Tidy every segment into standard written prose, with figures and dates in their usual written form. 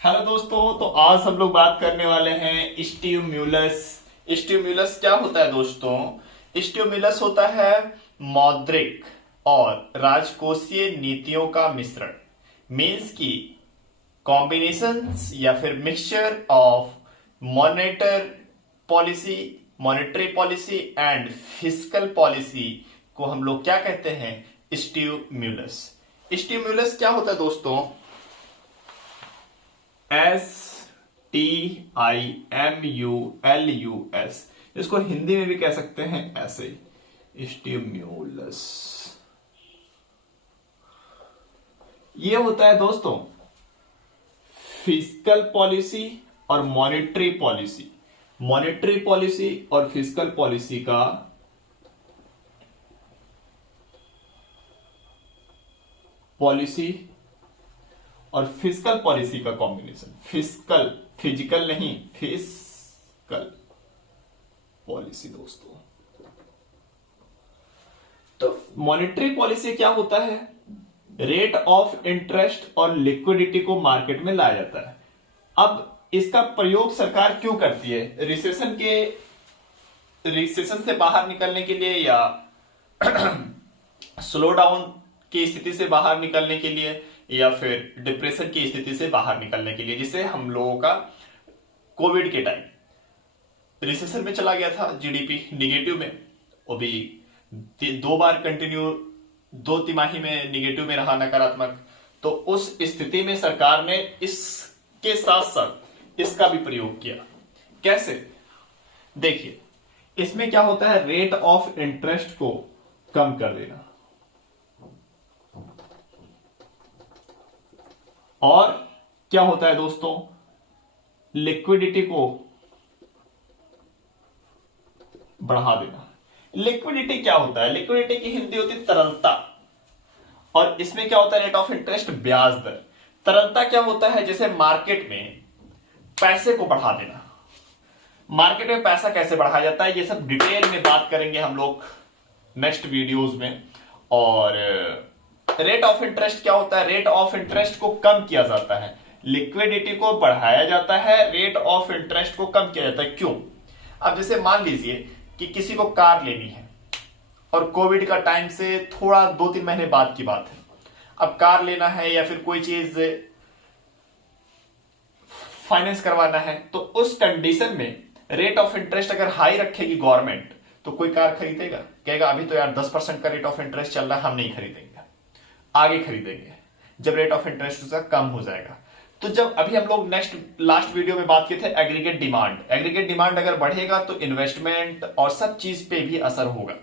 Hello दोस्तों, तो आज हम लोग बात करने वाले हैं स्टिमुलस। स्टिमुलस क्या होता है दोस्तों? स्टिमुलस होता है मौद्रिक और राजकोषीय नीतियों का मिश्रण। मीन्स की कॉम्बिनेशंस या फिर mixture of monetary policy and fiscal policy को हम लोग क्या कहते हैं? स्टिमुलस। स्टिमुलस क्या होता है दोस्तों? STIMULUS। इसको हिंदी में भी कह सकते हैं ऐसे, स्टिम्यूलस। ये होता है दोस्तों फिस्कल पॉलिसी और मॉनेटरी पॉलिसी। मॉनेटरी पॉलिसी और फिस्कल पॉलिसी का और फिस्कल पॉलिसी का कॉम्बिनेशन। फिस्कल, फिजिकल नहीं, फिस्कल पॉलिसी दोस्तों। तो मॉनेटरी पॉलिसी क्या होता है? रेट ऑफ इंटरेस्ट और लिक्विडिटी को मार्केट में लाया जाता है। अब इसका प्रयोग सरकार क्यों करती है? रिसेशन से बाहर निकलने के लिए, या स्लो डाउन की स्थिति से बाहर निकलने के लिए, या फिर डिप्रेशन की स्थिति से बाहर निकलने के लिए। जिसे हम लोगों का कोविड के टाइम रिसेशन में चला गया था, जीडीपी निगेटिव में, वो भी 2 बार कंटिन्यू 2 तिमाही में निगेटिव में रहा, नकारात्मक। तो उस स्थिति में सरकार ने इसके साथ साथ इसका भी प्रयोग किया। कैसे? देखिए, इसमें क्या होता है, रेट ऑफ इंटरेस्ट को कम कर देना और क्या होता है दोस्तों, लिक्विडिटी को बढ़ा देना। लिक्विडिटी क्या होता है? लिक्विडिटी की हिंदी होती है तरलता, और इसमें क्या होता है, रेट ऑफ इंटरेस्ट, ब्याज दर। तरलता क्या होता है? जैसे मार्केट में पैसे को बढ़ा देना। मार्केट में पैसा कैसे बढ़ाया जाता है, ये सब डिटेल में बात करेंगे हम लोग नेक्स्ट वीडियोस में। और रेट ऑफ इंटरेस्ट क्या होता है? रेट ऑफ इंटरेस्ट को कम किया जाता है, लिक्विडिटी को बढ़ाया जाता है, रेट ऑफ इंटरेस्ट को कम किया जाता है। क्यों? अब जैसे मान लीजिए कि किसी को कार लेनी है, और कोविड का टाइम से थोड़ा 2-3 महीने बाद की बात है। अब कार लेना है या फिर कोई चीज फाइनेंस करवाना है, तो उस कंडीशन में रेट ऑफ इंटरेस्ट अगर हाई रखेगी गवर्नमेंट, तो कोई कार खरीदेगा? कहेगा अभी तो यार 10% का रेट ऑफ इंटरेस्ट चल रहा है, हम नहीं खरीदेंगे, आगे खरीदेंगे जब रेट ऑफ इंटरेस्ट उसका कम हो जाएगा। तो जब अभी हम लोग लास्ट वीडियो में बात किए थे एग्रीगेट डिमांड। एग्रीगेट डिमांड अगर बढ़ेगा तो इन्वेस्टमेंट और सब चीज पे भी असर होगा।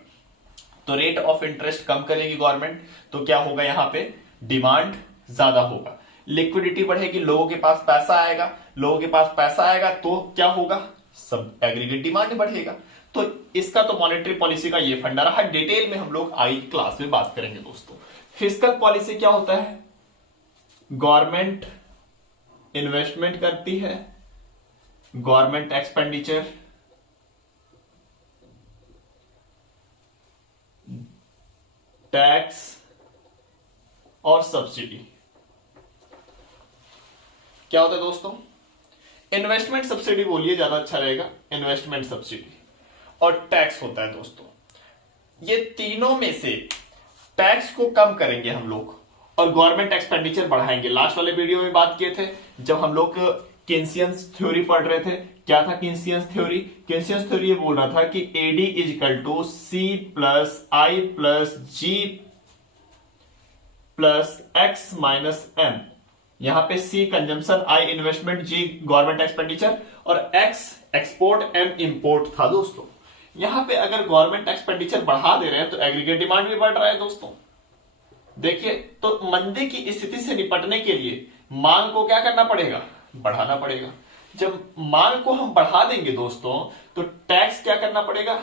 तो रेट ऑफ इंटरेस्ट कम करेगी गवर्नमेंट, तो क्या होगा, यहां पे डिमांड ज्यादा होगा, लिक्विडिटी बढ़ेगी, लोगों के पास पैसा आएगा। लोगों के पास पैसा आएगा तो क्या होगा, सब एग्रीगेट डिमांड बढ़ेगा। तो इसका तो मॉनेटरी पॉलिसी का ये फंडा रहा। डिटेल में हम लोग आगे क्लास में बात करेंगे दोस्तों। फिस्कल पॉलिसी क्या होता है? गवर्नमेंट इन्वेस्टमेंट करती है, गवर्नमेंट एक्सपेंडिचर, टैक्स और सब्सिडी। क्या होता है दोस्तों? इन्वेस्टमेंट सब्सिडी बोलिए, ज्यादा अच्छा रहेगा। इन्वेस्टमेंट सब्सिडी और टैक्स होता है दोस्तों। ये तीनों में से टैक्स को कम करेंगे हम लोग और गवर्नमेंट एक्सपेंडिचर बढ़ाएंगे। लास्ट वाले वीडियो में बात किए थे जब हम लोग केन्सियंस थ्योरी पढ़ रहे थे। क्या था केन्सियंस थ्योरी? केन्सियंस थ्योरी ये बोल रहा था कि AD is equal to C plus I plus G plus X minus M। यहां पे C consumption, I investment, G government expenditure और X एक्सपोर्ट, M इंपोर्ट था दोस्तों। यहां पे अगर गवर्नमेंट एक्सपेंडिचर बढ़ा दे रहे हैं तो एग्रीगेट डिमांड भी बढ़ रहा है दोस्तों। देखिए, तो मंदी की स्थिति से निपटने के लिए मांग को क्या करना पड़ेगा, बढ़ाना पड़ेगा। जब मांग को हम बढ़ा देंगे दोस्तों, तो टैक्स क्या करना पड़ेगा,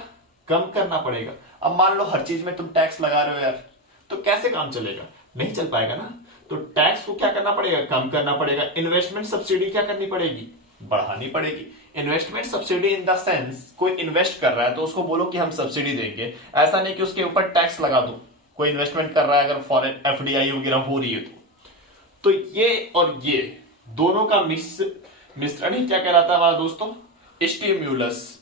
कम करना पड़ेगा। अब मान लो हर चीज में तुम टैक्स लगा रहे हो यार, तो कैसे काम चलेगा, नहीं चल पाएगा ना। तो टैक्स को क्या करना पड़ेगा, कम करना पड़ेगा। इन्वेस्टमेंट सब्सिडी क्या करनी पड़ेगी, बढ़ानी पड़ेगी। Investment subsidy in the sense, कोई इन्वेस्ट कर रहा है तो उसको बोलो कि हम सब्सिडी देंगे, ऐसा नहीं कि उसके ऊपर टैक्स लगा दो। कोई इन्वेस्टमेंट कर रहा है, अगर फॉरेन FDI वगैरह हो रही है तो ये और ये दोनों का मिश्रण ही क्या कहलाता है हमारा दोस्तों, स्टिम्युलस।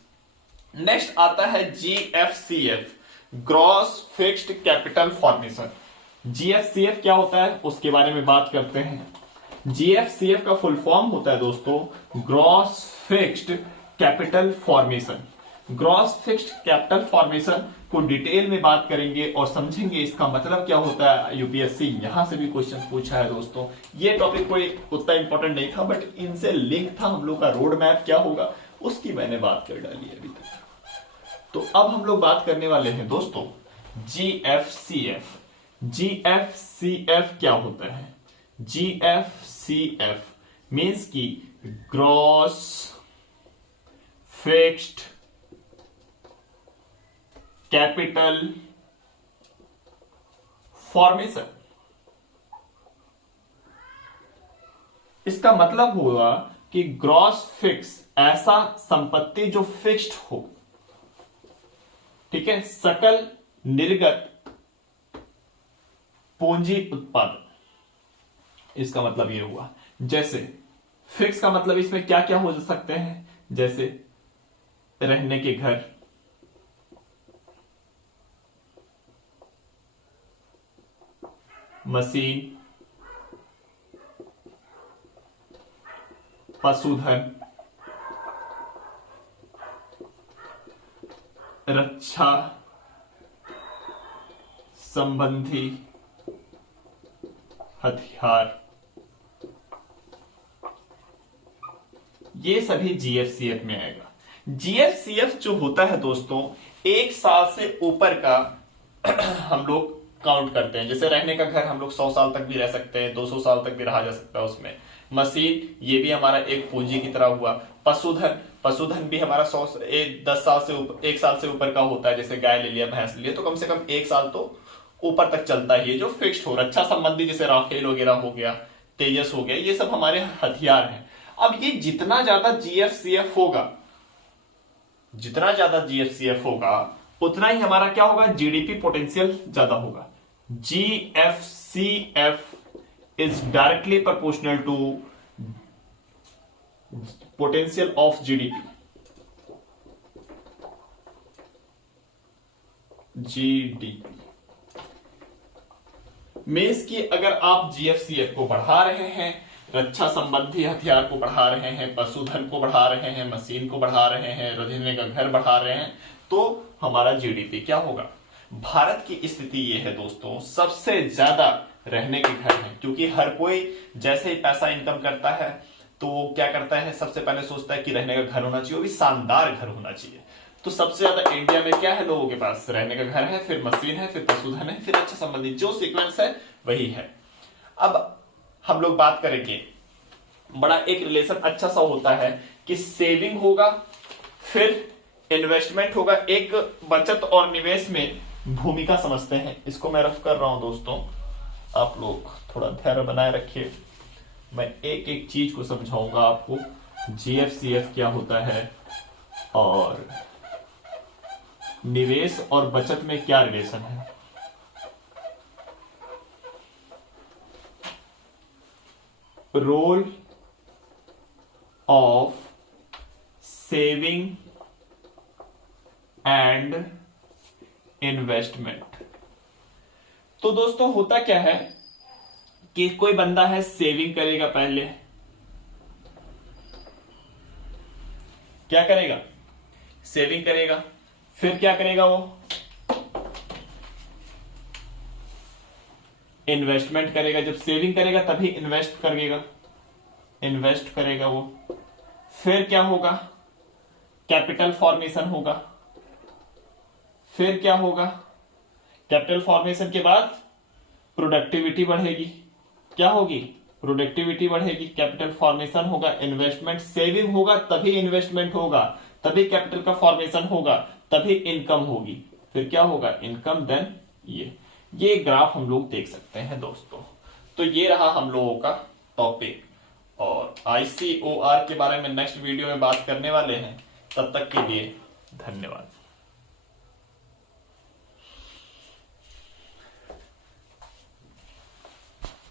नेक्स्ट आता है GFCF, gross fixed capital formation. GFCF क्या होता है उसके बारे में बात करते हैं। GFCF का फुल फॉर्म होता है दोस्तों gross fixed capital formation. Gross fixed capital formation को डिटेल में बात करेंगे और समझेंगे इसका मतलब क्या होता है। यूपीएससी यहां से भी क्वेश्चन पूछा है दोस्तों। ये टॉपिक कोई उतना इंपॉर्टेंट नहीं था, बट इनसे लिंक था हम लोग का रोड मैप क्या होगा उसकी मैंने बात कर डाली है अभी तक। तो अब हम लोग बात करने वाले हैं दोस्तों GFCF। GFCF क्या होता है? GFCF मीन्स की ग्रॉस फिक्स्ड कैपिटल फॉर्मेशन। इसका मतलब होगा कि ग्रॉस फिक्स ऐसा संपत्ति जो फिक्स्ड हो, ठीक है, सकल निर्गत पूंजी उत्पादन, इसका मतलब ये हुआ। जैसे फिक्स का मतलब इसमें क्या क्या हो सकते हैं, जैसे रहने के घर, मशीन, पशुधन, रक्षा संबंधी हथियार, ये सभी GFCF में आएगा। GFCF जो होता है दोस्तों 1 साल से ऊपर का हम लोग काउंट करते हैं। जैसे रहने का घर हम लोग 100 साल तक भी रह सकते हैं, 200 साल तक भी रहा जा सकता है उसमें। मशीन ये भी हमारा एक पूंजी की तरह हुआ। पशुधन भी हमारा 10 साल से 1 साल से ऊपर का होता है। जैसे गाय ले लिया, भैंस ले लिया, तो कम से कम 1 साल तो ऊपर तक चलता ही है जो फिक्स्ड हो। रक्षा संबंधी जैसे राफेल वगैरह हो गया, तेजस हो गया, ये सब हमारे हथियार हैं। अब ये जितना ज्यादा GFCF होगा, जितना ज्यादा GFCF होगा उतना ही हमारा क्या होगा, GDP पोटेंशियल ज्यादा होगा। GFCF is directly proportional to potential of GDP। Means कि अगर आप GFCF को बढ़ा रहे हैं, रक्षा संबंधी हथियार को बढ़ा रहे हैं, पशुधन को बढ़ा रहे हैं, मशीन को बढ़ा रहे हैं, रहने का घर बढ़ा रहे हैं, तो हमारा GDP क्या होगा। भारत की स्थिति ये है दोस्तों, सबसे ज्यादा रहने के घर हैं, क्योंकि हर कोई जैसे ही पैसा इनकम करता है तो क्या करता है, सबसे पहले सोचता है कि रहने का घर होना चाहिए, वो भी शानदार घर होना चाहिए। तो सबसे ज्यादा इंडिया में क्या है लोगों के पास, रहने का घर है, फिर मशीन है, फिर पशुधन है, फिर अच्छा संबंधित जो सीक्वेंस है वही है। अब हम लोग बात करेंगे, बड़ा एक रिलेशन अच्छा सा होता है कि सेविंग होगा, फिर इन्वेस्टमेंट होगा। एक बचत और निवेश में भूमिका समझते हैं, इसको मैं रफ कर रहा हूं दोस्तों, आप लोग थोड़ा धैर्य बनाए रखिए। मैं एक एक चीज को समझाऊंगा आपको, GFCF क्या होता है और निवेश और बचत में क्या रिलेशन है। Role of saving and investment. तो दोस्तों होता क्या है कि कोई बंदा है सेविंग करेगा, पहले क्या करेगा, सेविंग करेगा, फिर क्या करेगा, वो इन्वेस्टमेंट करेगा। जब सेविंग करेगा तभी इन्वेस्ट करेगा वो। फिर क्या होगा, कैपिटल फॉर्मेशन होगा। फिर क्या होगा, कैपिटल फॉर्मेशन के बाद प्रोडक्टिविटी बढ़ेगी। क्या होगी, प्रोडक्टिविटी बढ़ेगी, कैपिटल फॉर्मेशन होगा, इन्वेस्टमेंट, सेविंग होगा तभी इन्वेस्टमेंट होगा, तभी कैपिटल का फॉर्मेशन होगा, तभी इनकम होगी। फिर क्या होगा, इनकम, देन ये ग्राफ हम लोग देख सकते हैं दोस्तों। तो ये रहा हम लोगों का टॉपिक, और ICOR के बारे में नेक्स्ट वीडियो में बात करने वाले हैं। तब तक के लिए धन्यवाद।